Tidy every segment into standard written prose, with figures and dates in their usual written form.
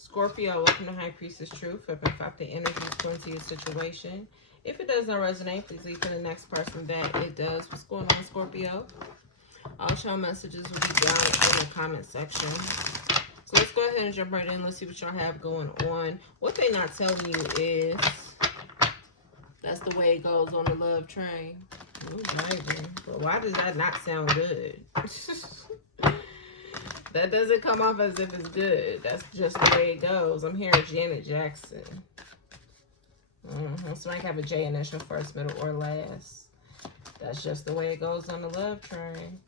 Scorpio, welcome to High Priestess Truth. I've been felt the energies going to your situation. If it does not resonate, please leave for the next person that it does. What's going on, Scorpio? All show messages will be down in the comment section. So let's go ahead and jump right in. Let's see what y'all have going on. What they're not telling you is that's the way it goes on the love train. Ooh, baby. But why does that not sound good? That doesn't come off as if it's good. That's just the way it goes. I'm hearing Janet Jackson. So I have a J initial, first, middle, or last. That's just the way it goes on the love train.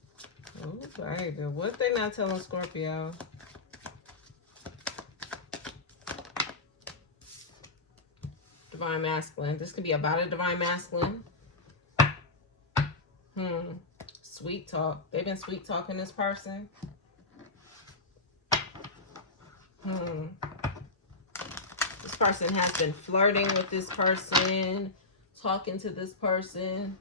Oh, baby. What they not telling Scorpio? Divine masculine. This could be about a divine masculine. Sweet talk. They've been sweet talking this person. This person has been flirting with this person, talking to this person.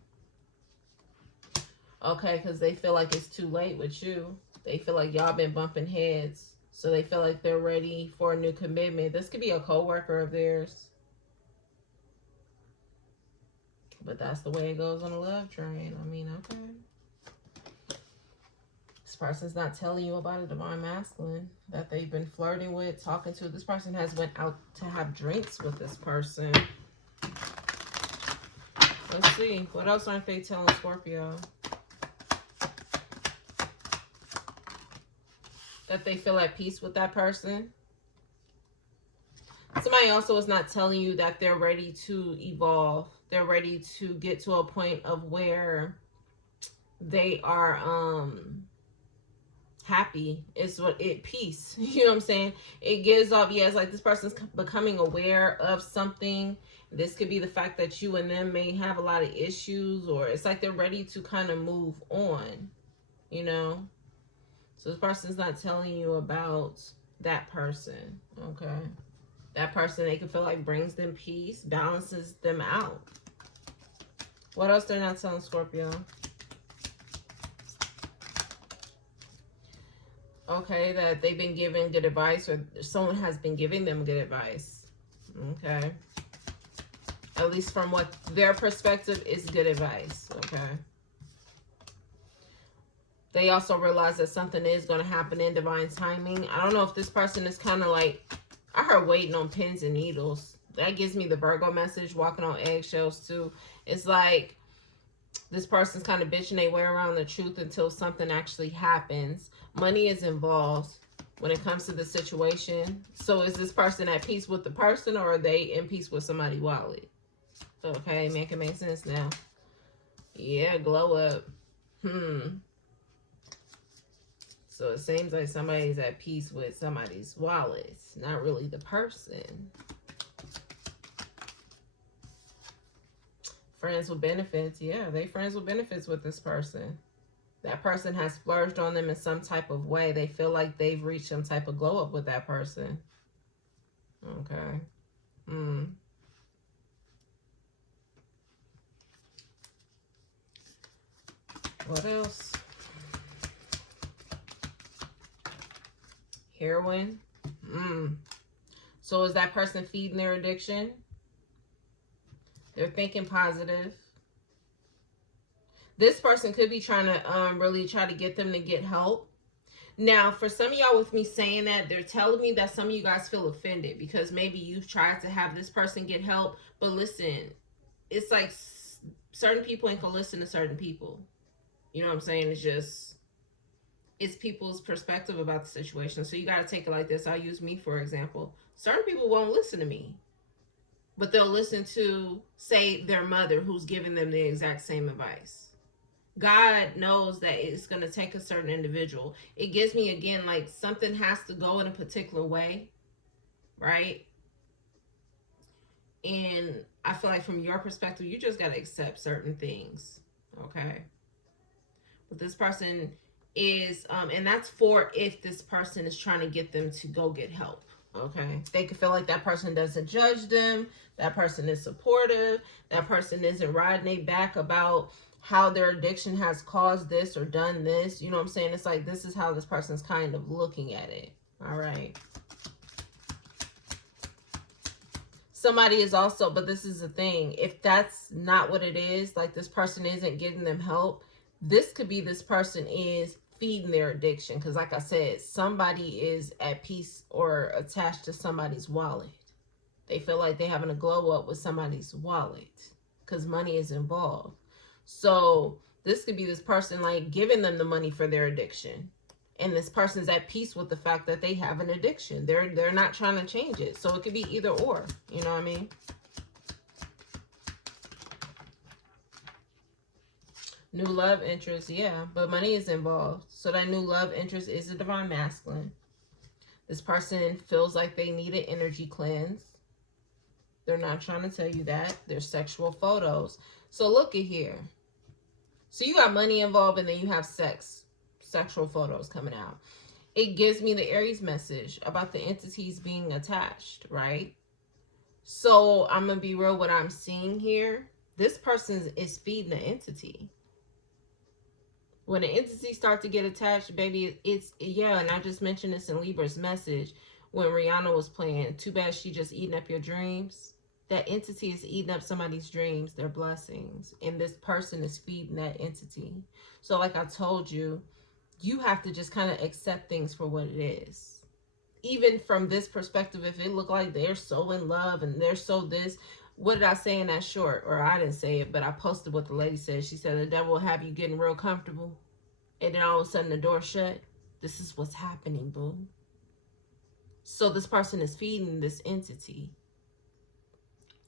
Okay, because they feel like it's too late with you. They feel like y'all been bumping heads. So they feel like they're ready for a new commitment. This could be a coworker of theirs. But that's the way it goes on a love train. I mean, okay. This person's not telling you about a divine masculine that they've been flirting with, talking to. This person has went out to have drinks with this person. Let's see. What else aren't they telling Scorpio? That they feel at peace with that person. Somebody also is not telling you that they're ready to evolve. They're ready to get to a point of where they are happy. It's what it peace. You know what I'm saying? It gives off, yeah, it's like this person's becoming aware of something. This could be the fact that you and them may have a lot of issues, or it's like they're ready to kind of move on, you know? So this person's not telling you about that person, okay? That person, they can feel like brings them peace, balances them out. What else they're not telling Scorpio? Okay, that they've been given good advice, or someone has been giving them good advice. Okay. At least from what their perspective is good advice. Okay. They also realize that something is going to happen in divine timing. I don't know if this person is kind of like, I heard waiting on pins and needles. That gives me the Virgo message, walking on eggshells too. It's like this person's kind of bitching their way around the truth until something actually happens. Money is involved when it comes to the situation. So is this person at peace with the person, or are they in peace with somebody's wallet? Okay, make it make sense now. Yeah, glow up. So it seems like somebody's at peace with somebody's wallet, not really the person. Friends with benefits. Yeah, they friends with benefits with this person. That person has splurged on them in some type of way. They feel like they've reached some type of glow up with that person. Okay. What else? Heroin. So is that person feeding their addiction? They're thinking positive. This person could be trying to really try to get them to get help. Now, for some of y'all with me saying that, they're telling me that some of you guys feel offended because maybe you've tried to have this person get help. But listen, it's like certain people ain't gonna listen to certain people. You know what I'm saying? It's just, it's people's perspective about the situation. So you got to take it like this. I'll use me, for example. Certain people won't listen to me, but they'll listen to, say, their mother who's giving them the exact same advice. God knows that it's going to take a certain individual. It gives me, again, like something has to go in a particular way, right? And I feel like from your perspective, you just got to accept certain things, okay? But this person is, and that's for if this person is trying to get them to go get help, okay? They can feel like that person doesn't judge them, that person is supportive, that person isn't riding their back about how their addiction has caused this or done this. You know what I'm saying? It's like this is how this person's kind of looking at it. All right. Somebody is also, but this is the thing, if that's not what it is, like this person isn't getting them help, this could be this person is feeding their addiction. Because like I said, somebody is at peace or attached to somebody's wallet. They feel like they're having a glow up with somebody's wallet because money is involved. So this could be this person like giving them the money for their addiction, and this person's at peace with the fact that they have an addiction. They're not trying to change it. So it could be either or. You know what I mean? New love interest, yeah, but money is involved. So that new love interest is a divine masculine. This person feels like they need an energy cleanse. They're not trying to tell you that. There's sexual photos. So look at here. So you got money involved, and then you have sexual photos coming out. It gives me the Aries message about the entities being attached, right? So I'm going to be real, what I'm seeing here, this person is feeding the entity. When the entities start to get attached, baby, it's, yeah, and I just mentioned this in Libra's message when Rihanna was playing, too bad she just eating up your dreams. That entity is eating up somebody's dreams, their blessings, and this person is feeding that entity. So like I told you, you have to just kind of accept things for what it is. Even from this perspective, if it look like they're so in love and they're so this, what did I say in that short? Or I didn't say it, but I posted what the lady said. She said, the devil will have you getting real comfortable, and then all of a sudden the door shut. This is what's happening, boo. So this person is feeding this entity.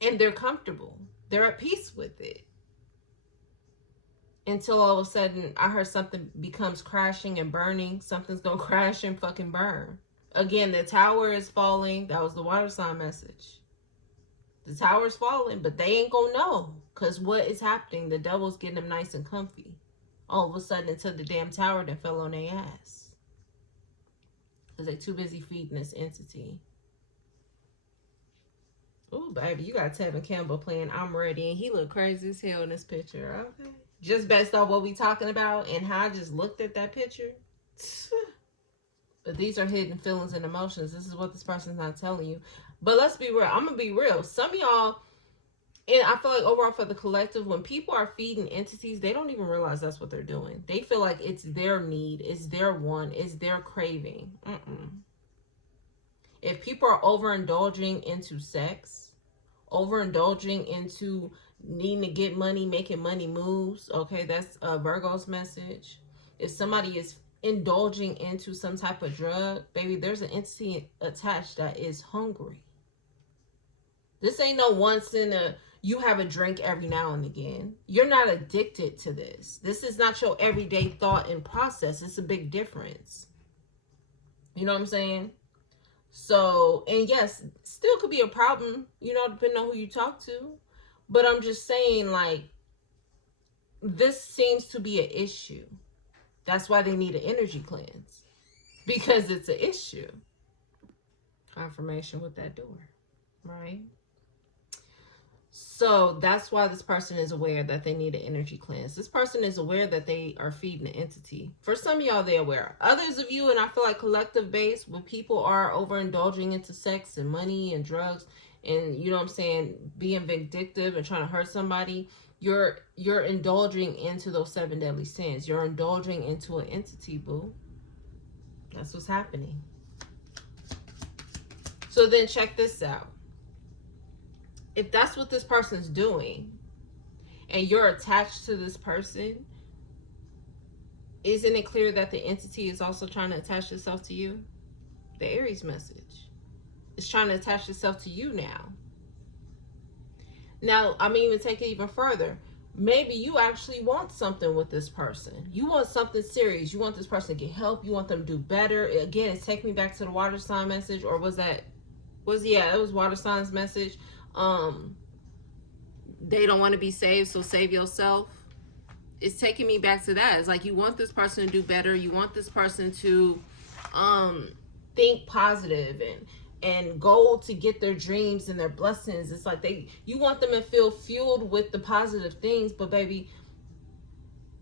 And they're comfortable. They're at peace with it. Until all of a sudden, I heard something becomes crashing and burning. Something's going to crash and fucking burn. Again, the tower is falling. That was the water sign message. The tower's falling, but they ain't going to know. Because what is happening? The devil's getting them nice and comfy. All of a sudden, until the damn tower then fell on their ass. Because they're too busy feeding this entity. Ooh, baby, you got Tevin Campbell playing I'm Ready, and he look crazy as hell in this picture, okay? Just based on what we talking about and how I just looked at that picture. But these are hidden feelings and emotions. This is what this person's not telling you. But let's be real. I'm going to be real. Some of y'all, and I feel like overall for the collective, when people are feeding entities, they don't even realize that's what they're doing. They feel like it's their need, it's their want, it's their craving. If people are overindulging into sex, overindulging into needing to get money, making money moves, okay, that's Virgo's message. If somebody is indulging into some type of drug, baby, there's an entity attached that is hungry. This ain't no once in a, you have a drink every now and again. You're not addicted to this. This is not your everyday thought and process. It's a big difference. You know what I'm saying? So, and yes, still could be a problem, you know, depending on who you talk to. But I'm just saying, like, this seems to be an issue. That's why they need an energy cleanse. Because it's an issue. Confirmation with that door, right? So that's why this person is aware that they need an energy cleanse. This person is aware that they are feeding an entity. For some of y'all, they're aware. Others of you, and I feel like collective base, when people are overindulging into sex and money and drugs, and you know what I'm saying, being vindictive and trying to hurt somebody, you're indulging into those 7 deadly sins. You're indulging into an entity, boo. That's what's happening. So then check this out. If that's what this person's doing and you're attached to this person, isn't it clear that the entity is also trying to attach itself to you? The Aries message. It's trying to attach itself to you now. Now, I'm even take it even further. Maybe you actually want something with this person. You want something serious. You want this person to get help. You want them to do better. Again, it's taking me back to the water sign message, or it was water sign's message. They don't want to be saved, so save yourself. It's taking me back to that. It's like you want this person to do better. You want this person to think positive and go to get their dreams and their blessings. It's like you want them to feel fueled with the positive things, but baby,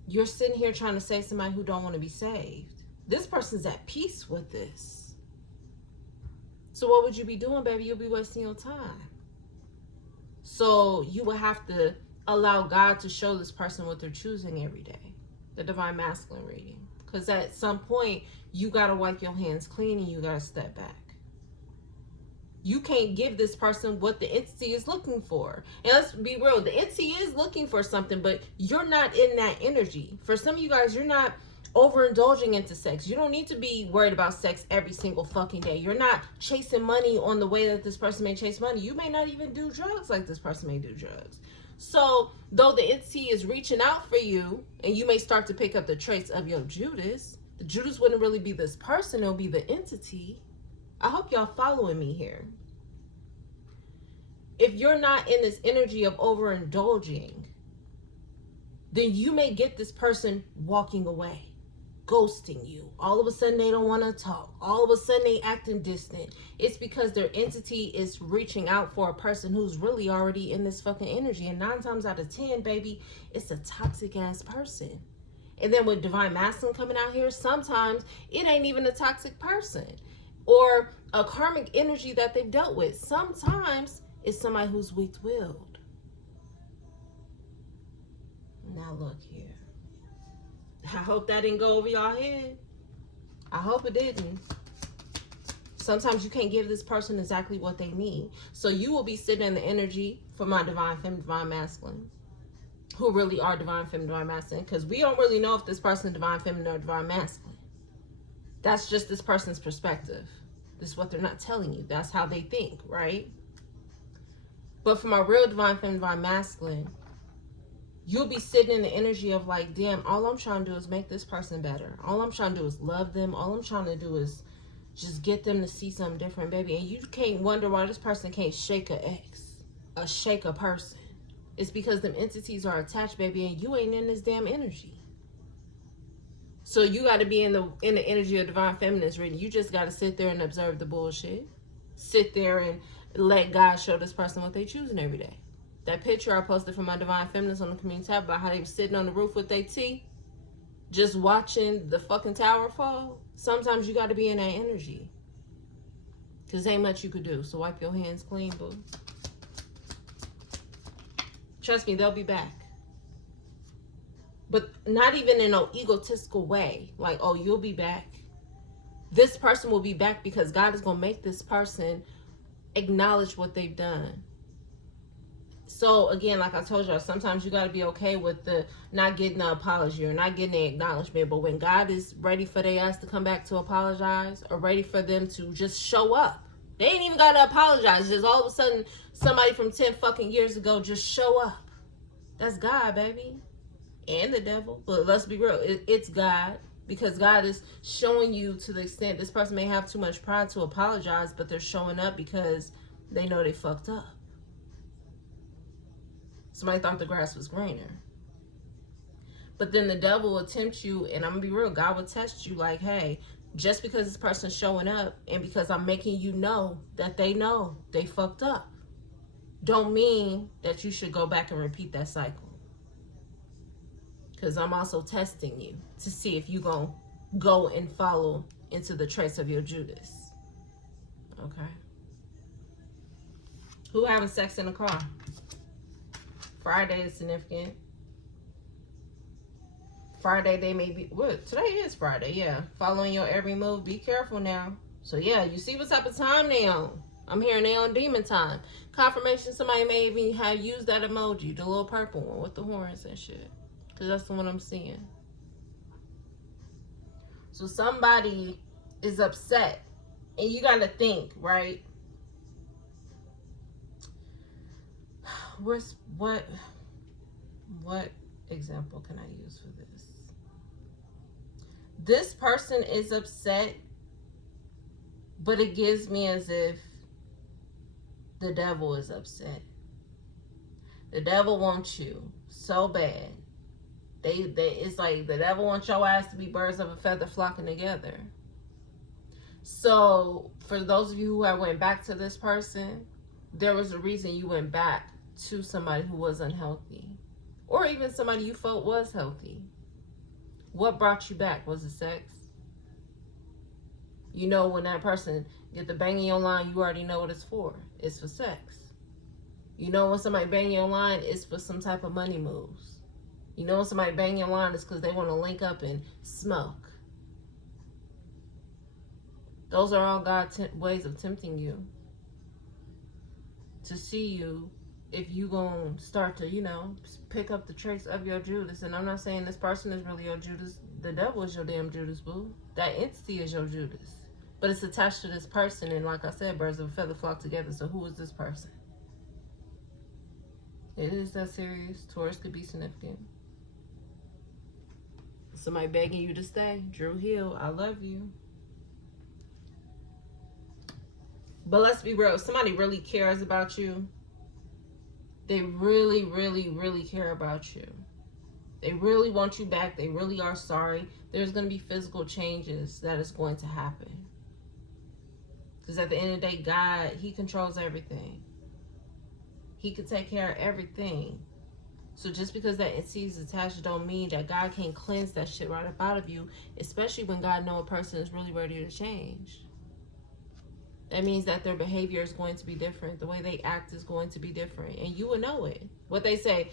you're sitting here trying to save somebody who don't want to be saved. This person's at peace with this. So what would you be doing, baby? You'll be wasting your time. So you will have to allow God to show this person what they're choosing every day. The divine masculine reading. Because at some point, you got to wipe your hands clean and you got to step back. You can't give this person what the entity is looking for. And let's be real, the entity is looking for something, but you're not in that energy. For some of you guys, you're not overindulging into sex. You don't need to be worried about sex every single fucking day. You're not chasing money on the way that this person may chase money. You may not even do drugs like this person may do drugs. So though the entity is reaching out for you, and you may start to pick up the traits of your Judas, the Judas wouldn't really be this person, it'll be the entity. I hope y'all following me here. If you're not in this energy of overindulging, then you may get this person walking away, ghosting you. All of a sudden they don't want to talk. All of a sudden they acting distant. It's because their entity is reaching out for a person who's really already in this fucking energy. And 9 times out of 10, baby, it's a toxic ass person. And then with divine masculine coming out here, sometimes it ain't even a toxic person or a karmic energy that they've dealt with. Sometimes it's somebody who's weak-willed. Now look here. I hope that didn't go over y'all head. I hope it didn't. Sometimes you can't give this person exactly what they need. So you will be sitting in the energy for my divine feminine, divine masculine, who really are divine feminine, divine masculine, because we don't really know if this person is divine feminine or divine masculine. That's just this person's perspective. This is what they're not telling you. That's how they think, right? But for my real divine feminine, divine masculine, you'll be sitting in the energy of like, damn, all I'm trying to do is make this person better. All I'm trying to do is love them. All I'm trying to do is just get them to see something different, baby. And you can't wonder why this person can't shake shake a person. It's because them entities are attached, baby, and you ain't in this damn energy. So you got to be in the energy of divine feminine reading. You just got to sit there and observe the bullshit. Sit there and let God show this person what they choosing every day. That picture I posted from my divine feminists on the community tab about how they were sitting on the roof with their tea, just watching the fucking tower fall. Sometimes you got to be in that energy, because ain't much you could do. So wipe your hands clean, boo. Trust me, they'll be back. But not even in no egotistical way. Like, oh, you'll be back. This person will be back because God is going to make this person acknowledge what they've done. So again, like I told y'all, sometimes you got to be okay with the not getting the apology or not getting the acknowledgement. But when God is ready for their ass to come back to apologize, or ready for them to just show up, they ain't even got to apologize. Just all of a sudden, somebody from 10 fucking years ago just show up. That's God, baby. And the devil. But let's be real, it's God. Because God is showing you, to the extent this person may have too much pride to apologize, but they're showing up because they know they fucked up. Somebody thought the grass was greener. But then the devil will tempt you, and I'm going to be real, God will test you like, hey, just because this person's showing up and because I'm making you know that they fucked up, don't mean that you should go back and repeat that cycle. Because I'm also testing you to see if you're going to go and follow into the traits of your Judas. Okay? Who having sex in the car? Friday is significant. Friday, they may be... What? Today is Friday, yeah. Following your every move. Be careful now. So, yeah, you see what type of time they on. I'm hearing they on demon time. Confirmation somebody may even have used that emoji, the little purple one with the horns and shit. Because that's the one I'm seeing. So somebody is upset. And you got to think, right? What example can I use for this? This person is upset, but it gives me as if the devil is upset. The devil wants you so bad. It's like the devil wants your ass to be birds of a feather flocking together. So for those of you who have went back to this person, there was a reason you went back to somebody who was unhealthy, or even somebody you felt was healthy. What brought you back? Was it sex? You know, when that person get the bang in your line, you already know what it's for. It's for sex. You know when somebody bang your line, it's for some type of money moves. You know when somebody bang your line, it's because they want to link up and smoke. Those are all God's ways of tempting you. To see you if you gonna start to, you know, pick up the traits of your Judas. And I'm not saying this person is really your Judas. The devil is your damn Judas, boo. That entity is your Judas. But it's attached to this person. And like I said, birds of a feather flock together. So who is this person? It is that serious. Taurus could be significant. Somebody begging you to stay. Drew Hill, I love you. But let's be real. If somebody really cares about you, they really, really, really care about you. They really want you back. They really are sorry. There's going to be physical changes that is going to happen. Because at the end of the day, God, He controls everything. He could take care of everything. So just because that entity is attached don't mean that God can't cleanse that shit right up out of you, especially when God knows a person is really ready to change. That means that their behavior is going to be different. The way they act is going to be different. And you will know it. What they say,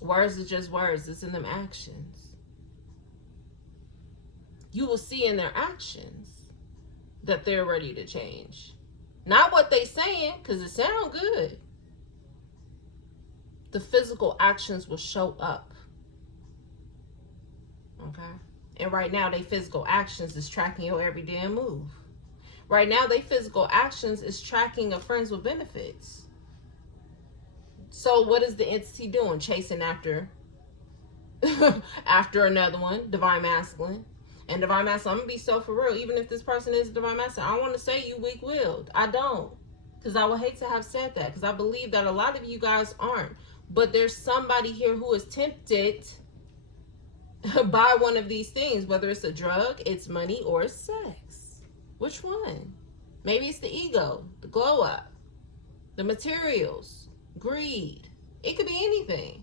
words are just words. It's in them actions. You will see in their actions that they're ready to change. Not what they saying, because it sounds good. The physical actions will show up. Okay? And right now, they physical actions is tracking your every damn move. Right now, they physical actions is tracking a friends with benefits. So what is the entity doing? Chasing after after another one, divine masculine. And divine masculine, I'm going to be so for real. Even if this person is divine masculine, I don't want to say you weak-willed. I don't. Because I would hate to have said that. Because I believe that a lot of you guys aren't. But there's somebody here who is tempted by one of these things. Whether it's a drug, it's money, or it's sex. Which one? Maybe it's the ego, the glow up, the materials, greed. It could be anything.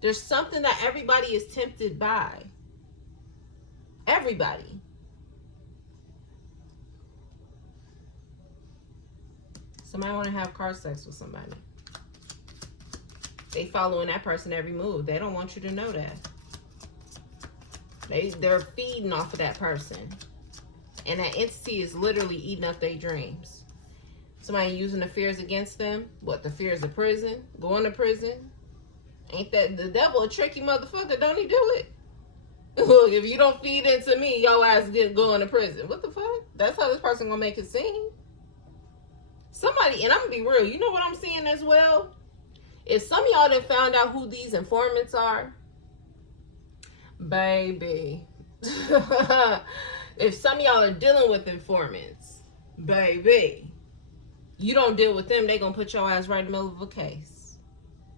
There's something that everybody is tempted by. Everybody. Somebody want to have car sex with somebody. They following that person every move. They don't want you to know that. They're feeding off of that person. And that entity is literally eating up their dreams. Somebody using the fears against them. What, the fears of prison? Going to prison? Ain't that the devil a tricky motherfucker? Don't he do it? Look, if you don't feed into me, your ass get going to prison. What the fuck? That's how this person gonna make it seem. Somebody, and I'm gonna be real, you know what I'm seeing as well? If some of y'all done found out who these informants are, baby. If some of y'all are dealing with informants, baby, you don't deal with them, they gonna put your ass right in the middle of a case.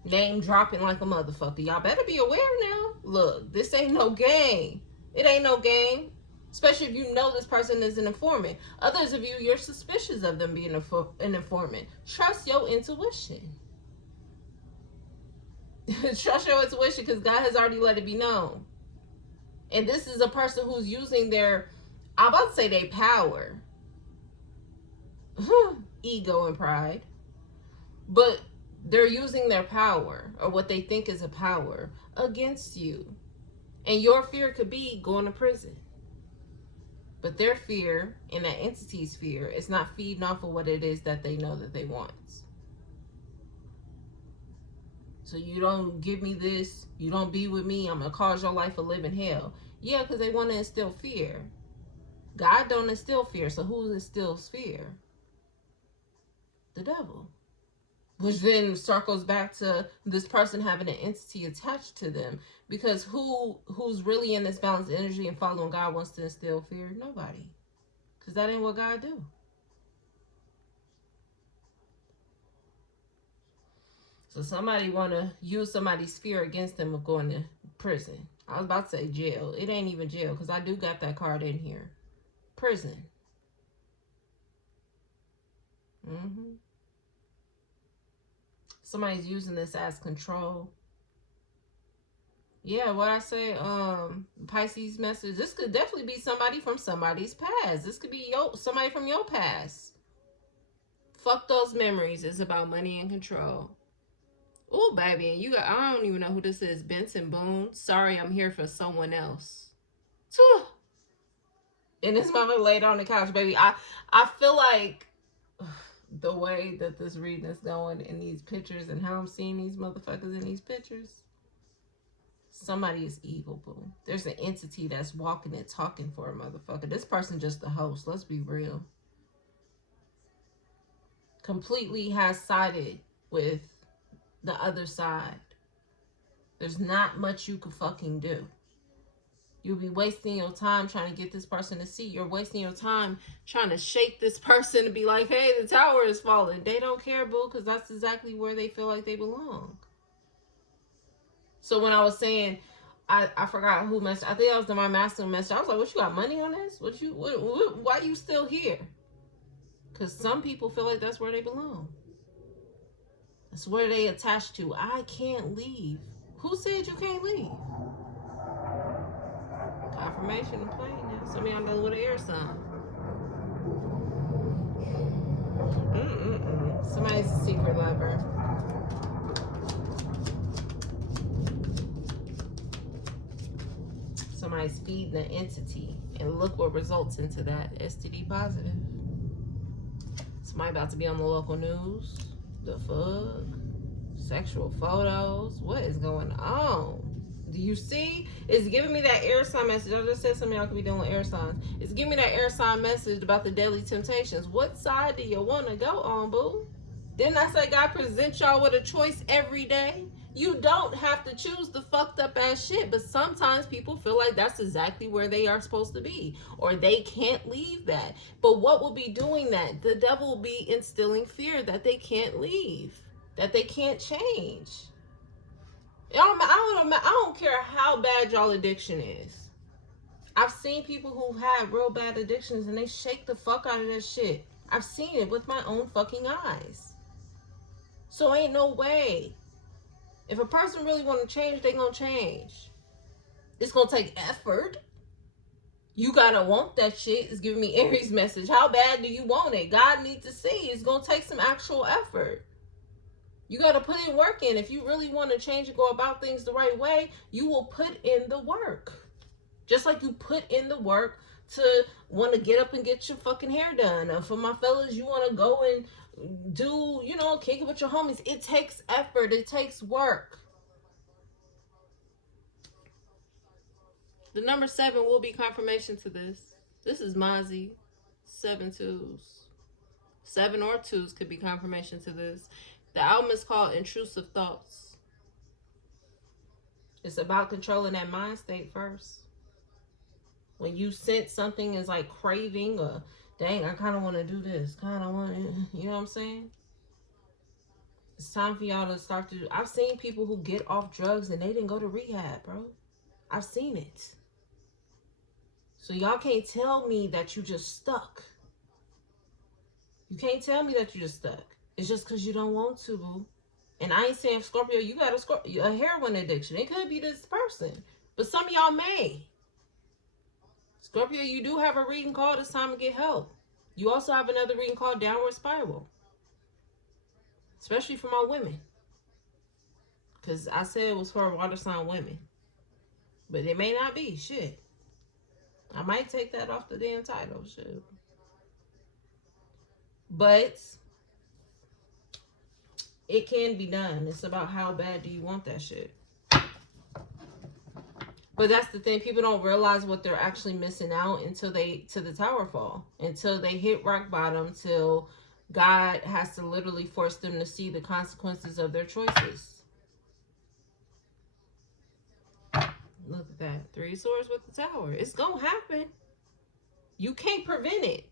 Name dropping like a motherfucker. Y'all better be aware now. Look, this ain't no game. It ain't no game. Especially if you know this person is an informant. Others of you, you're suspicious of them being an informant. Trust your intuition. Trust your intuition because God has already let it be known. And this is a person who's using their, I'm about to say their power. Ego and pride. But they're using their power, or what they think is a power, against you. And your fear could be going to prison. But their fear, and that entity's fear, is not feeding off of what it is that they know that they want. So you don't give me this, you don't be with me, I'm going to cause your life a living hell. Yeah, because they want to instill fear. God don't instill fear, so who instills fear? The devil. Which then circles back to this person having an entity attached to them. Because who's really in this balanced energy and following God wants to instill fear? Nobody. Because that ain't what God do. So somebody want to use somebody's fear against them of going to prison. I was about to say jail. It ain't even jail because I do got that card in here. Prison. Somebody's using this as control. Yeah, what I say, Pisces message. This could definitely be somebody from somebody's past. This could be somebody from your past. Fuck those memories. It's about money and control. Oh, baby, and I don't even know who this is. Benson Boone. Sorry, I'm here for someone else. And this mother laid on the couch, baby. I feel like the way that this reading is going in these pictures and how I'm seeing these motherfuckers in these pictures, somebody is evil, boo. There's an entity that's walking and talking for a motherfucker. This person just the host. Let's be real. Completely has sided with the other side. There's not much you could fucking do. You'll be wasting your time trying to get this person to see. You're wasting your time trying to shake this person and be like, hey, the tower is falling. They don't care, boo, because that's exactly where they feel like they belong. So when I was saying, I forgot who messaged. I think that was my masculine message. I was like, what, you got money on this? Why you still here? Because some people feel like that's where they belong. That's where they attached to. I can't leave. Who said you can't leave? Confirmation and playing now. Some of y'all know with an air sign. Somebody's a secret lover. Somebody's feeding an entity. And look what results into that. STD positive. Somebody about to be on the local news. The fuck? Sexual photos. What is going on? Do you see? It's giving me that air sign message. I just said some of y'all could be dealing with air signs. It's giving me that air sign message about the deadly temptations. What side do you want to go on, boo? Didn't I say God presents y'all with a choice every day? You don't have to choose the fucked up ass shit, but sometimes people feel like that's exactly where they are supposed to be, or they can't leave that. But what will be doing that? The devil will be instilling fear that they can't leave, that they can't change. I don't care how bad y'all addiction is. I've seen people who've had real bad addictions and they shake the fuck out of that shit. I've seen it with my own fucking eyes. So ain't no way. If a person really want to change, they gonna change. It's gonna take effort. You gotta want that shit. It's giving me Aries message. How bad do you want it? God needs to see. It's gonna take some actual effort. You got to put in work in. If you really want to change and go about things the right way, you will put in the work. Just like you put in the work to want to get up and get your fucking hair done. Or for my fellas, you want to go and do, kick it with your homies. It takes effort. It takes work. The number 7 will be confirmation to this. This is Mozzie. 7 twos. 7 or 2s could be confirmation to this. The album is called Intrusive Thoughts. It's about controlling that mind state first. When you sense something is like craving or, dang, I kind of want to do this. Kind of want to, you know what I'm saying? It's time for y'all to start to do. I've seen people who get off drugs and they didn't go to rehab, bro. I've seen it. So y'all can't tell me that you just stuck. You can't tell me that you just stuck. It's just because you don't want to, boo. And I ain't saying, Scorpio, you got a heroin addiction. It could be this person. But some of y'all may. Scorpio, you do have a reading called It's Time to Get Help. You also have another reading called Downward Spiral. Especially for my women. Because I said it was for water sign women. But it may not be. Shit. I might take that off the damn title. Shit. But it can be done. It's about how bad do you want that shit. But that's the thing. People don't realize what they're actually missing out until to the tower fall. Until they hit rock bottom. Till God has to literally force them to see the consequences of their choices. Look at that. 3 swords with the tower. It's going to happen. You can't prevent it.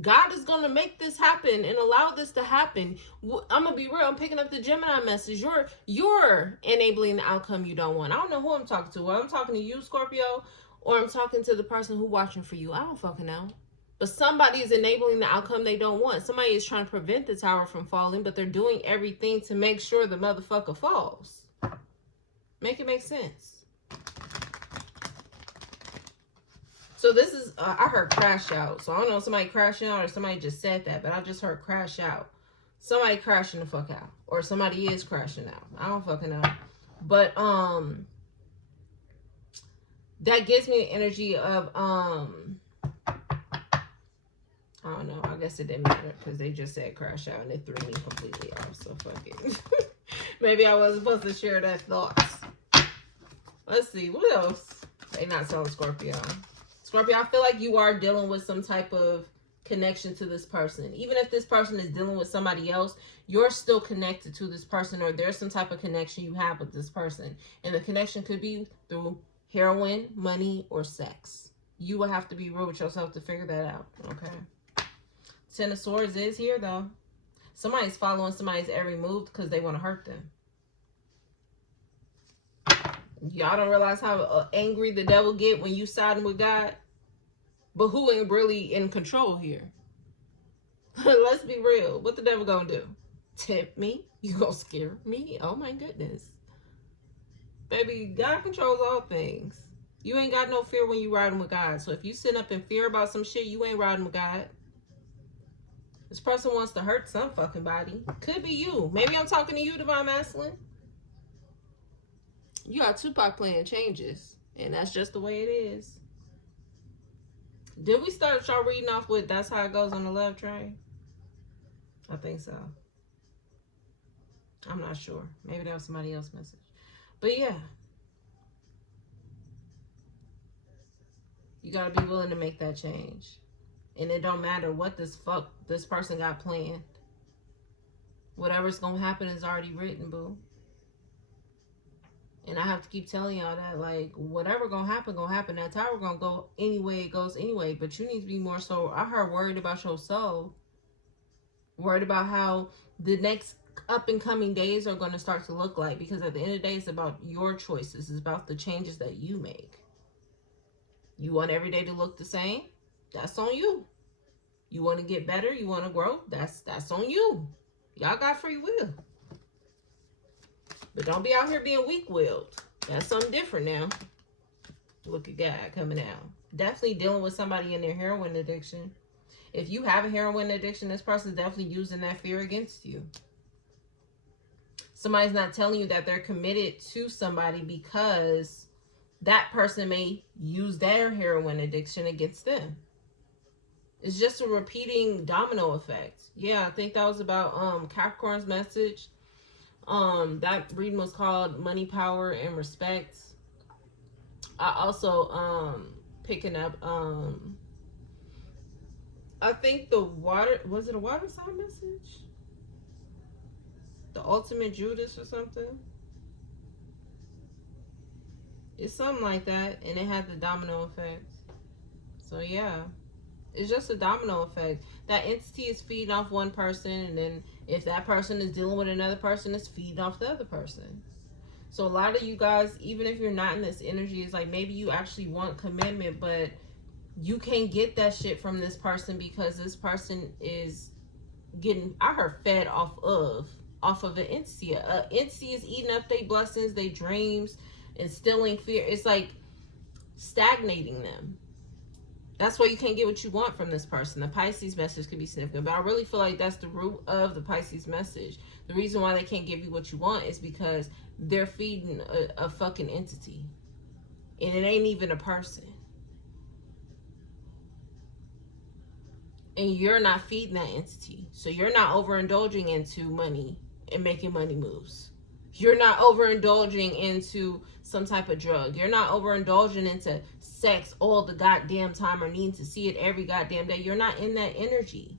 God is going to make this happen and allow this to happen. I'm going to be real. I'm picking up the Gemini message. You're enabling the outcome you don't want. I don't know who I'm talking to. Whether I'm talking to you, Scorpio, or I'm talking to the person who's watching for you. I don't fucking know. But somebody is enabling the outcome they don't want. Somebody is trying to prevent the tower from falling, but they're doing everything to make sure the motherfucker falls. Make it make sense. So this is, I heard crash out. So I don't know if somebody crashing out or somebody just said that, but I just heard crash out. Somebody crashing the fuck out. Or somebody is crashing out. I don't fucking know. But, that gives me the energy of, I don't know. I guess it didn't matter because they just said crash out and it threw me completely off. So fuck it. Maybe I wasn't supposed to share that thoughts. Let's see. What else? They not telling Scorpio. Scorpio, I feel like you are dealing with some type of connection to this person. Even if this person is dealing with somebody else, you're still connected to this person, or there's some type of connection you have with this person. And the connection could be through heroin, money, or sex. You will have to be real with yourself to figure that out, okay? Ten of Swords is here, though. Somebody's following somebody's every move because they want to hurt them. Y'all don't realize how angry the devil get when you siding with God? But who ain't really in control here? Let's be real. What the devil gonna do? Tempt me? You gonna scare me? Oh my goodness. Baby, God controls all things. You ain't got no fear when you riding with God. So if you sit up in fear about some shit, you ain't riding with God. This person wants to hurt some fucking body. Could be you. Maybe I'm talking to you, Divine Masculine. You got Tupac playing Changes. And that's just the way it is. Did we start y'all reading off with That's How It Goes on the Love Train? I think so. I'm not sure. Maybe that was somebody else's message. But yeah. You gotta be willing to make that change. And it don't matter what this person got planned. Whatever's gonna happen is already written, boo. And I have to keep telling y'all that, like, whatever gonna happen. That tower gonna go anyway it goes anyway. But you need to be more so, I heard, worried about your soul. Worried about how the next up and coming days are gonna start to look like. Because at the end of the day, it's about your choices. It's about the changes that you make. You want every day to look the same? That's on you. You want to get better? You want to grow? That's on you. Y'all got free will. But don't be out here being weak-willed. That's something different now. Look at God coming out. Definitely dealing with somebody in their heroin addiction. If you have a heroin addiction, this person's definitely using that fear against you. Somebody's not telling you that they're committed to somebody because that person may use their heroin addiction against them. It's just a repeating domino effect. Yeah, I think that was about Capricorn's message. That reading was called Money, Power, and Respect. I also picking up I think the water, was it a water sign message? The Ultimate Judas or something? It's something like that, and it had the domino effect. So yeah, it's just a domino effect. That entity is feeding off one person, and then if that person is dealing with another person, it's feeding off the other person. So a lot of you guys, even if you're not in this energy, it's like maybe you actually want commitment, but you can't get that shit from this person because this person is getting, I heard, fed off of an entity. An entity is eating up their blessings, their dreams, instilling fear. It's like stagnating them. That's why you can't get what you want from this person. The Pisces message could be significant, but I really feel like that's the root of the Pisces message. The reason why they can't give you what you want is because they're feeding a fucking entity. And it ain't even a person. And you're not feeding that entity. So you're not overindulging into money and making money moves. You're not overindulging into some type of drug. You're not overindulging into sex all the goddamn time or needing to see it every goddamn day. You're not in that energy.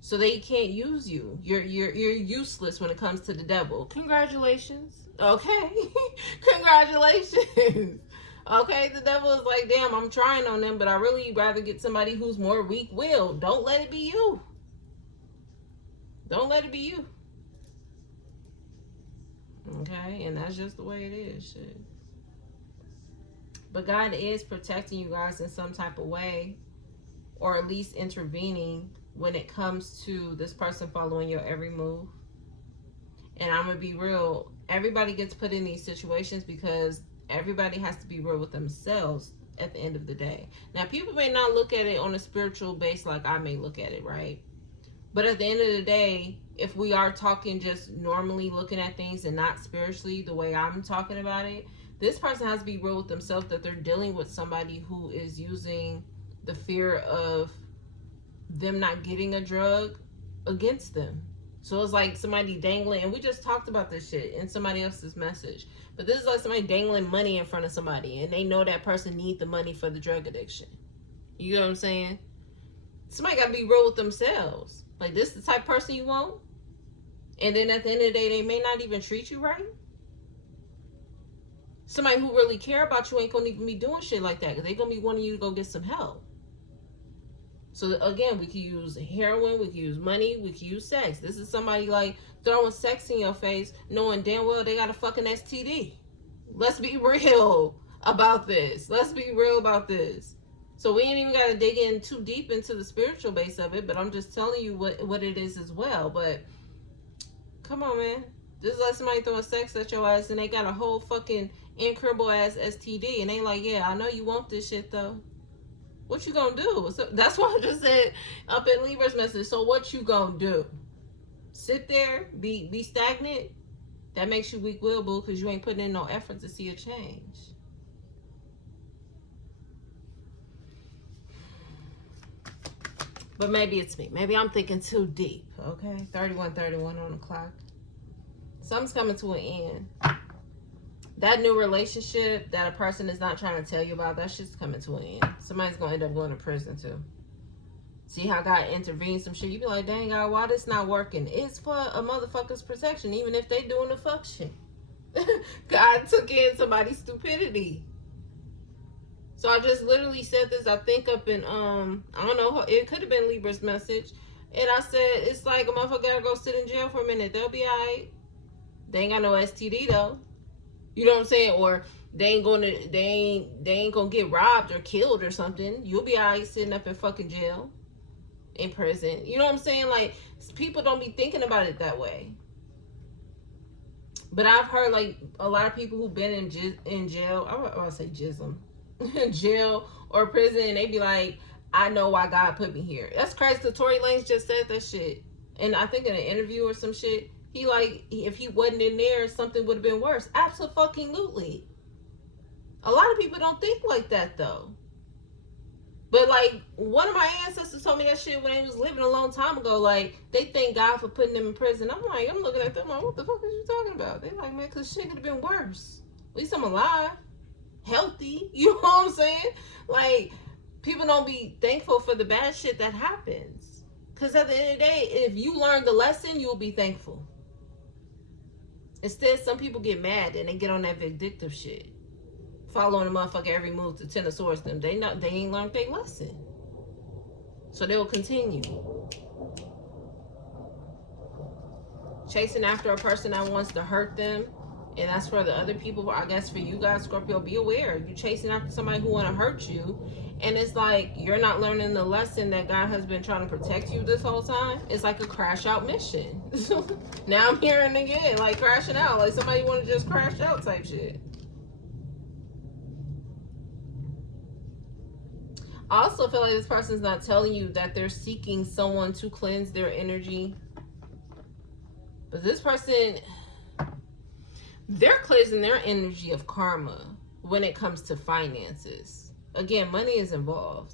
So they can't use you. You're useless when it comes to the devil. Congratulations. Okay. Congratulations. Okay, the devil is like, damn, I'm trying on them, but I really rather get somebody who's more weak-willed. Don't let it be you. Don't let it be you. Okay, and that's just the way it is. Shit. But God is protecting you guys in some type of way, or at least intervening when it comes to this person following your every move. And I'm gonna be real, everybody gets put in these situations because everybody has to be real with themselves. at the end of the day. Now, people may not look at it on a spiritual base like I may look at it, right? But at the end of the day, if we are talking just normally looking at things and not spiritually the way I'm talking about it, this person has to be real with themselves that they're dealing with somebody who is using the fear of them not getting a drug against them. So it's like somebody dangling, and we just talked about this shit in somebody else's message. But this is like somebody dangling money in front of somebody, and they know that person needs the money for the drug addiction. You know what I'm saying? Somebody got to be real with themselves. Like, this is the type of person you want? And then at the end of the day, they may not even treat you right? Somebody who really care about you ain't going to even be doing shit like that, because they're going to be wanting you to go get some help. So again, we could use heroin, we could use money, we could use sex. This is somebody like throwing sex in your face, knowing damn well they got a fucking STD. Let's be real about this. Let's be real about this. So we ain't even got to dig in too deep into the spiritual base of it, but I'm just telling you what it is as well. But come on, man. Just let somebody throw sex at your ass and they got a whole fucking incurable ass STD, and they like, yeah, I know you want this shit though. What you gonna do? So that's why I just said up in Libra's message. So what you gonna do? Sit there, be stagnant? That makes you weak-willed, boo, because you ain't putting in no effort to see a change. But maybe it's me. Maybe I'm thinking too deep. Okay, 31:31 on the clock. Something's coming to an end. That new relationship that a person is not trying to tell you about, that shit's coming to an end. Somebody's going to end up going to prison too. See how God intervenes some shit? You be like, dang, God, why this not working? It's for a motherfucker's protection, even if they doing the fuck shit. God took in somebody's stupidity. So I just literally said this, I think up in, I don't know, it could have been Libra's message. And I said, it's like a motherfucker gotta go sit in jail for a minute. They'll be all right. They ain't got no STD though. You know what I'm saying? Or they ain't gonna get robbed or killed or something. You'll be alright sitting up in fucking jail, in prison. You know what I'm saying? Like, people don't be thinking about it that way. But I've heard like a lot of people who've been in jail. I want to say jism, jail or prison, and they be like, I know why God put me here. That's crazy. Cause Tory Lanez just said that shit, and I think in an interview or some shit. He like, if he wasn't in there, something would have been worse. Absolutely. A lot of people don't think like that though. But like, one of my ancestors told me that shit when they was living a long time ago. Like, they thank God for putting them in prison. I'm looking at them like, what the fuck are you talking about? They like, man, cause shit could have been worse. At least I'm alive, healthy. You know what I'm saying? Like, people don't be thankful for the bad shit that happens. Cause at the end of the day, if you learn the lesson, you'll be thankful. Instead, some people get mad and they get on that vindictive shit, following a motherfucker every move to tennosaurus them. They ain't learned their lesson, so they will continue chasing after a person that wants to hurt them, and that's for the other people. I guess for you guys, Scorpio, be aware. You chasing after somebody who want to hurt you, and it's like you're not learning the lesson that God has been trying to protect you this whole time. It's like a crash out mission. Now I'm hearing again, like crashing out, like somebody want to just crash out type shit. I also feel like this person's not telling you that they're seeking someone to cleanse their energy. But this person, they're cleansing their energy of karma when it comes to finances. Again, money is involved.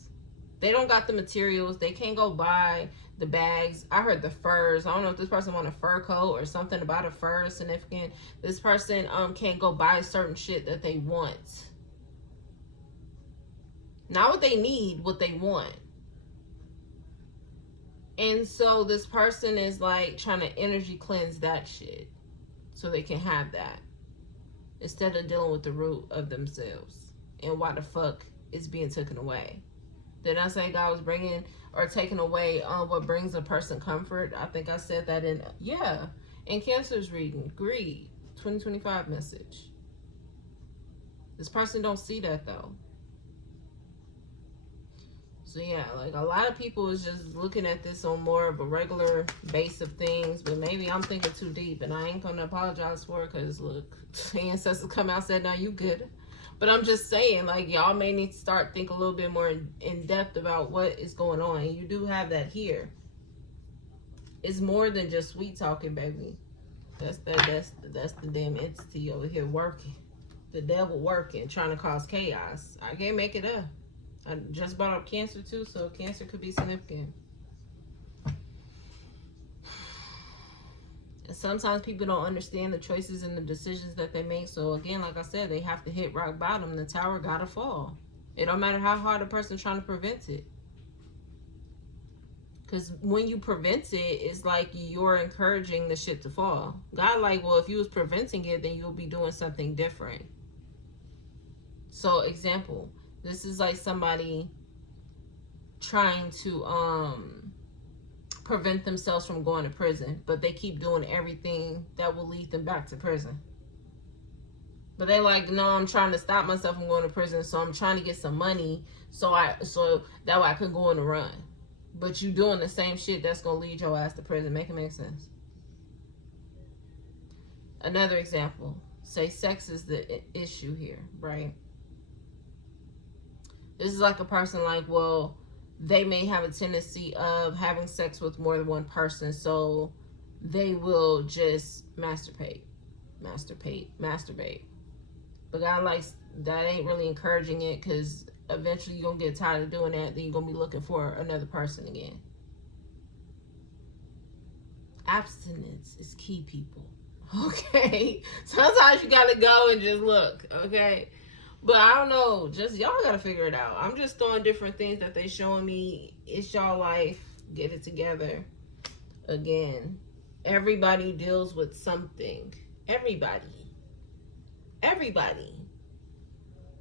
They don't got the materials. They can't go buy the bags. I heard the furs. I don't know if this person want a fur coat or something about a fur is significant. This person can't go buy certain shit that they want. Not what they need, what they want. And so this person is like trying to energy cleanse that shit so they can have that, instead of dealing with the root of themselves and why the fuck it's being taken away. Did I say God was bringing or taking away what brings a person comfort? I think I said that in Cancer's reading, greed, 2025 message. This person don't see that though. So yeah, like a lot of people is just looking at this on more of a regular base of things, but maybe I'm thinking too deep, and I ain't gonna apologize for it, because look, ancestors come out and said, no, you good. But I'm just saying, like, y'all may need to start think a little bit more in depth about what is going on. And you do have that here. It's more than just sweet talking, baby. That's the damn entity over here working. The devil working, trying to cause chaos. I can't make it up. I just brought up Cancer too, so Cancer could be significant. And sometimes people don't understand the choices and the decisions that they make. So again, like I said, they have to hit rock bottom. The tower gotta fall. It don't matter how hard a person's trying to prevent it. Because when you prevent it, it's like you're encouraging the shit to fall. God, like, well, if you was preventing it, then you'll be doing something different. So, example, this is like somebody trying to prevent themselves from going to prison, but they keep doing everything that will lead them back to prison. But they're like, no, I'm trying to stop myself from going to prison, so I'm trying to get some money so that way I could go on the run. But you doing the same shit that's gonna lead your ass to prison. Make it make sense. Another example. Say sex is the issue here, right? This is like a person like, well, they may have a tendency of having sex with more than one person, so they will just masturbate. But God likes that ain't really encouraging it, because eventually you're gonna get tired of doing that, then you're gonna be looking for another person again. Abstinence is key, people. Okay? Sometimes you gotta go and just look, okay? But I don't know, just y'all gotta figure it out. I'm just throwing different things that they showing me. It's y'all life. Get it together. Again, everybody deals with something. Everybody.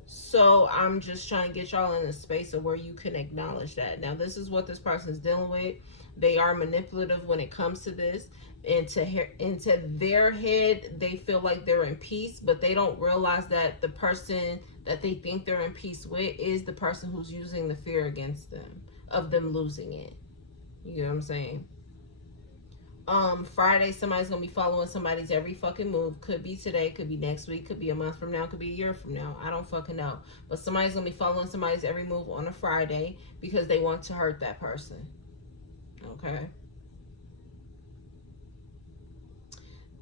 So I'm just trying to get y'all in a space of where you can acknowledge that. Now, this is what this person's dealing with. They are manipulative when it comes to this. Into their head, they feel like they're in peace, but they don't realize that the person that they think they're in peace with is the person who's using the fear against them, of them losing it. You get what I'm saying? Friday, somebody's gonna be following somebody's every fucking move. Could be today, could be next week, could be a month from now, could be a year from now. I don't fucking know. But somebody's gonna be following somebody's every move on a Friday because they want to hurt that person. Okay?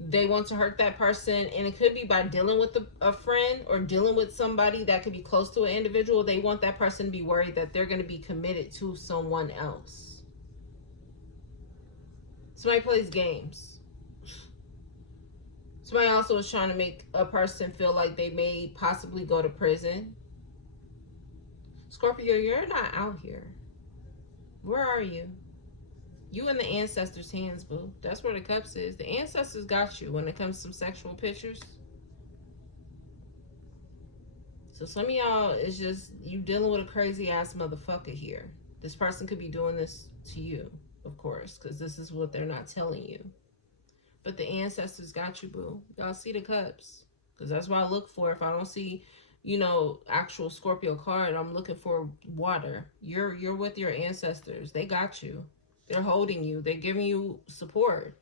They want to hurt that person, and it could be by dealing with a friend or dealing with somebody that could be close to an individual. They want that person to be worried that they're going to be committed to someone else. Somebody plays games. Somebody also is trying to make a person feel like they may possibly go to prison. Scorpio, you're not out here. Where are you? You in the ancestors' hands, boo. That's where the cups is. The ancestors got you when it comes to some sexual pictures. So some of y'all is just, you dealing with a crazy ass motherfucker here. This person could be doing this to you, of course, because this is what they're not telling you. But the ancestors got you, boo. Y'all see the cups. Because that's what I look for. If I don't see, actual Scorpio card, I'm looking for water. You're with your ancestors. They got you. They're holding you. They're giving you support.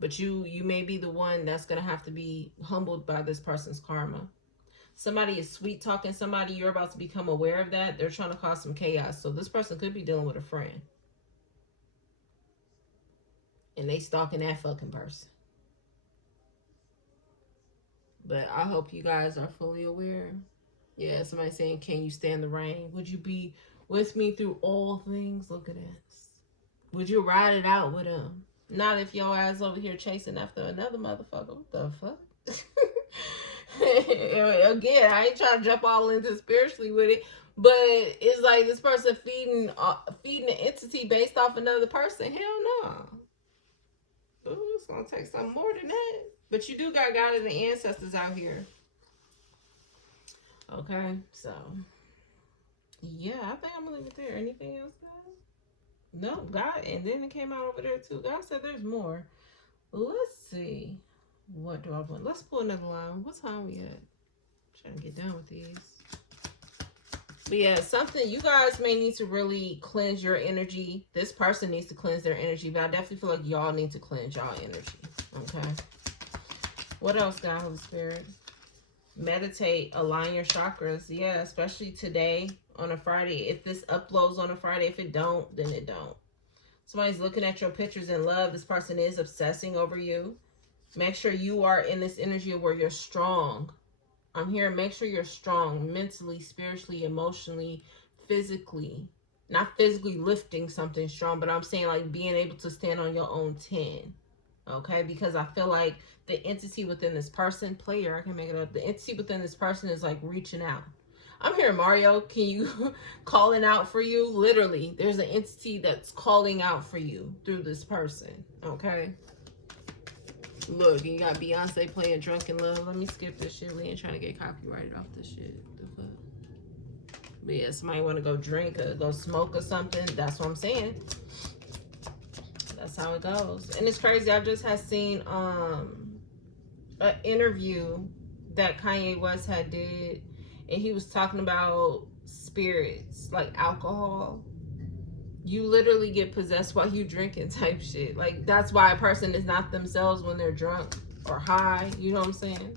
But you may be the one that's going to have to be humbled by this person's karma. Somebody is sweet talking somebody. You're about to become aware of that. They're trying to cause some chaos. So this person could be dealing with a friend. And they stalking that fucking person. But I hope you guys are fully aware. Yeah, somebody saying, can you stand the rain? Would you be with me through all things? Look at this. Would you ride it out with him? Not if your ass over here chasing after another motherfucker. What the fuck? Again, I ain't trying to jump all into spiritually with it, but it's like this person feeding an entity based off another person. Hell no. Ooh, it's gonna take something more than that. But you do got God and the ancestors out here. Okay, so yeah, I think I'm gonna leave it there. Anything else, guys? No, God, and then it came out over there too. God said there's more. Let's see. What do I want? Let's pull another line. What time we at? Trying to get done with these. But yeah, something you guys may need to really cleanse your energy. This person needs to cleanse their energy, but I definitely feel like y'all need to cleanse y'all energy. Okay. What else, God, Holy Spirit? Meditate, align your chakras. Yeah, especially today on a Friday. If this uploads on a Friday, if it don't, then it don't. Somebody's looking at your pictures in love. This person is obsessing over you. Make sure you are in this energy where you're strong. I'm here. Make sure you're strong mentally, spiritually, emotionally, physically. Not physically lifting something strong, but I'm saying like being able to stand on your own 10. Okay, because I feel like the entity within this person, player, I can make it up. The entity within this person is like reaching out. I'm here, Mario. Can you calling out for you? Literally, there's an entity that's calling out for you through this person. Okay. Look, you got Beyonce playing Drunk in Love. Let me skip this shit. We ain't trying to get copyrighted off this shit. The fuck? But yeah, somebody want to go drink or go smoke or something. That's what I'm saying. That's how it goes. And it's crazy. I just had seen an interview that Kanye West had did, and he was talking about spirits, like alcohol. You literally get possessed while you drinking type shit. Like, that's why a person is not themselves when they're drunk or high. You know what I'm saying?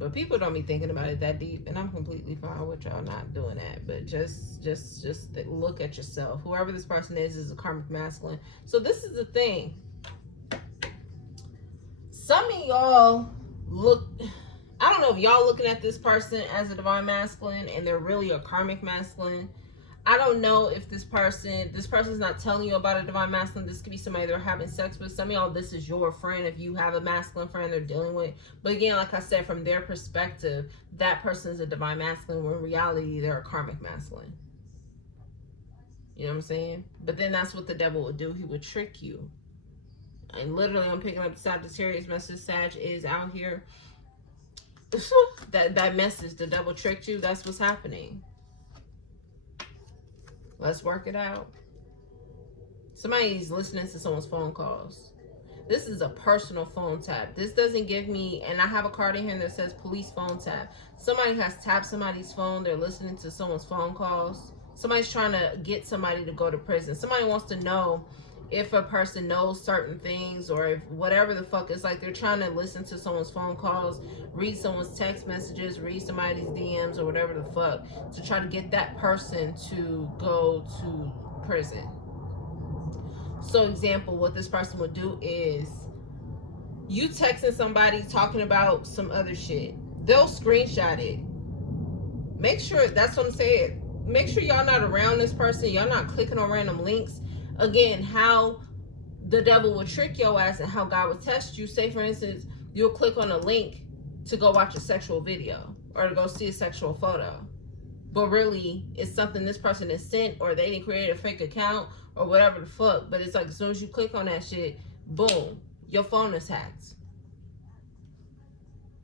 But people don't be thinking about it that deep, and I'm completely fine with y'all not doing that. But just look at yourself. Whoever this person is a karmic masculine. So this is the thing. Some of y'all look, I don't know if y'all looking at this person as a divine masculine and they're really a karmic masculine. I don't know if this person's not telling you about a divine masculine. This could be somebody they're having sex with. Some of y'all, this is your friend if you have a masculine friend they're dealing with. But again, like I said, from their perspective, that person is a divine masculine when in reality they're a karmic masculine. You know what I'm saying? But then that's what the devil would do. He would trick you. And literally, I'm picking up the Sagittarius message. Sag is out here. that message, the devil tricked you. That's what's happening. Let's work it out. Somebody's listening to someone's phone calls. This is a personal phone tap. This doesn't give me, and I have a card in here that says police phone tap. Somebody has tapped somebody's phone. They're listening to someone's phone calls. Somebody's trying to get somebody to go to prison. Somebody wants to know if a person knows certain things or if whatever the fuck. It's like they're trying to listen to someone's phone calls, read someone's text messages, read somebody's DMs or whatever the fuck to try to get that person to go to prison. So example, what this person would do is you texting somebody talking about some other shit. They'll screenshot it. Make sure, that's what I'm saying. Make sure y'all not around this person. Y'all not clicking on random links. Again, how the devil will trick your ass and how God will test you. Say, for instance, you'll click on a link to go watch a sexual video or to go see a sexual photo. But really, it's something this person has sent or they didn't create a fake account or whatever the fuck. But it's like as soon as you click on that shit, boom, your phone is hacked.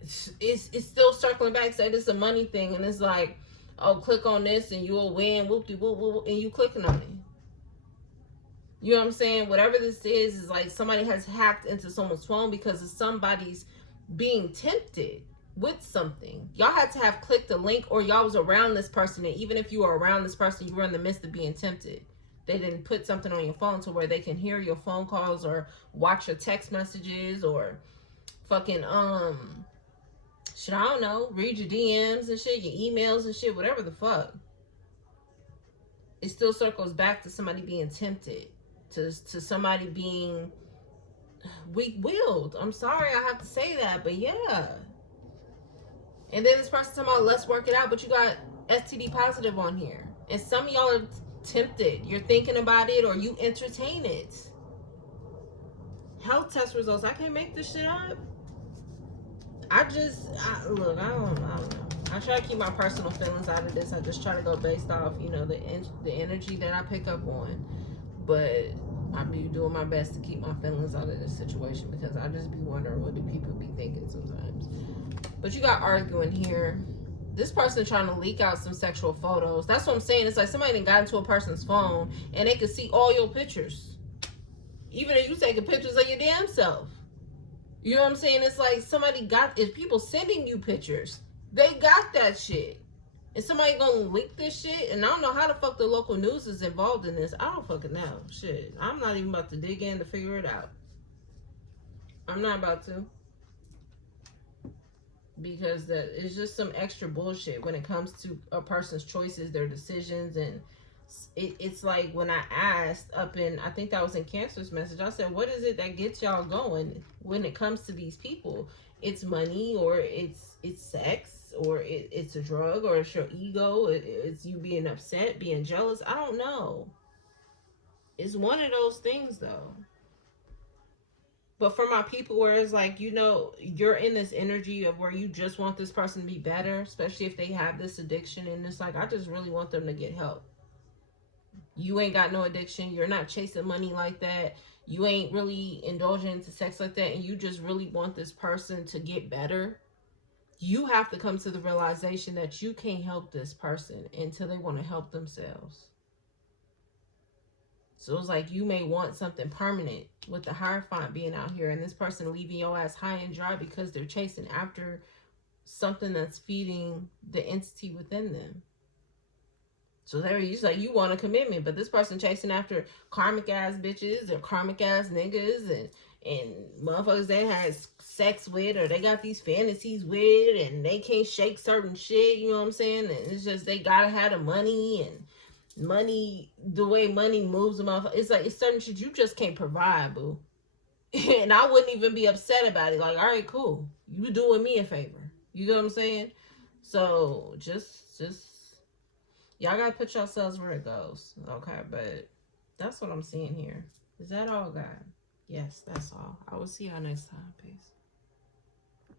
It's still circling back. Say this is a money thing. And it's like, oh, click on this and you'll win. Whoop-de-whoop, and you clicking on it. You know what I'm saying? Whatever this is like somebody has hacked into someone's phone because of somebody's being tempted with something. Y'all had to have clicked the link or y'all was around this person. And even if you were around this person, you were in the midst of being tempted. They didn't put something on your phone to where they can hear your phone calls or watch your text messages or fucking, shit, I don't know, read your DMs and shit, your emails and shit, whatever the fuck. It still circles back to somebody being tempted. To somebody being weak-willed. I'm sorry I have to say that, but yeah. And then this person talking about let's work it out, but you got STD positive on here. And some of y'all are tempted. You're thinking about it or you entertain it. Health test results. I can't make this shit up. Look, I don't know. I try to keep my personal feelings out of this. I just try to go based off, you know, the energy that I pick up on. But I be doing my best to keep my feelings out of this situation because I just be wondering what do people be thinking sometimes. But you got arguing here. This person trying to leak out some sexual photos. That's what I'm saying. It's like somebody got into a person's phone and they could see all your pictures. Even if you taking pictures of your damn self. You know what I'm saying? It's like if people sending you pictures, they got that shit. And somebody gonna leak this shit? And I don't know how the fuck the local news is involved in this. I don't fucking know. Shit. I'm not even about to dig in to figure it out. I'm not about to. because that is just some extra bullshit when it comes to a person's choices, their decisions. And it's like when I asked up in, I think that was in Cancer's message, I said, what is it that gets y'all going when it comes to these people? It's money, or it's sex, or it's a drug, or it's your ego, it's you being upset, being jealous. I don't know. It's one of those things though. But for my people where it's like, you're in this energy of where you just want this person to be better, especially if they have this addiction, and it's like, I just really want them to get help. You ain't got no addiction, you're not chasing money like that, you ain't really indulging into sex like that, and you just really want this person to get better. You have to come to the realization that you can't help this person until they want to help themselves. So it's like you may want something permanent with the Hierophant being out here, and this person leaving your ass high and dry because they're chasing after something that's feeding the entity within them. So they're usually like, you want a commitment, but this person chasing after karmic ass bitches or karmic ass niggas, and motherfuckers they had sex with, or they got these fantasies with, and they can't shake certain shit. You know what I'm saying? And it's just they gotta have the money, and money, the way money moves them off. It's like it's certain shit you just can't provide, boo. And I wouldn't even be upset about it. Like, all right, cool, you doing me a favor. You know what I'm saying? So just y'all gotta put yourselves where it goes, okay? But that's what I'm seeing here. Is that all, God? Yes, that's all. I will see y'all next time. Peace.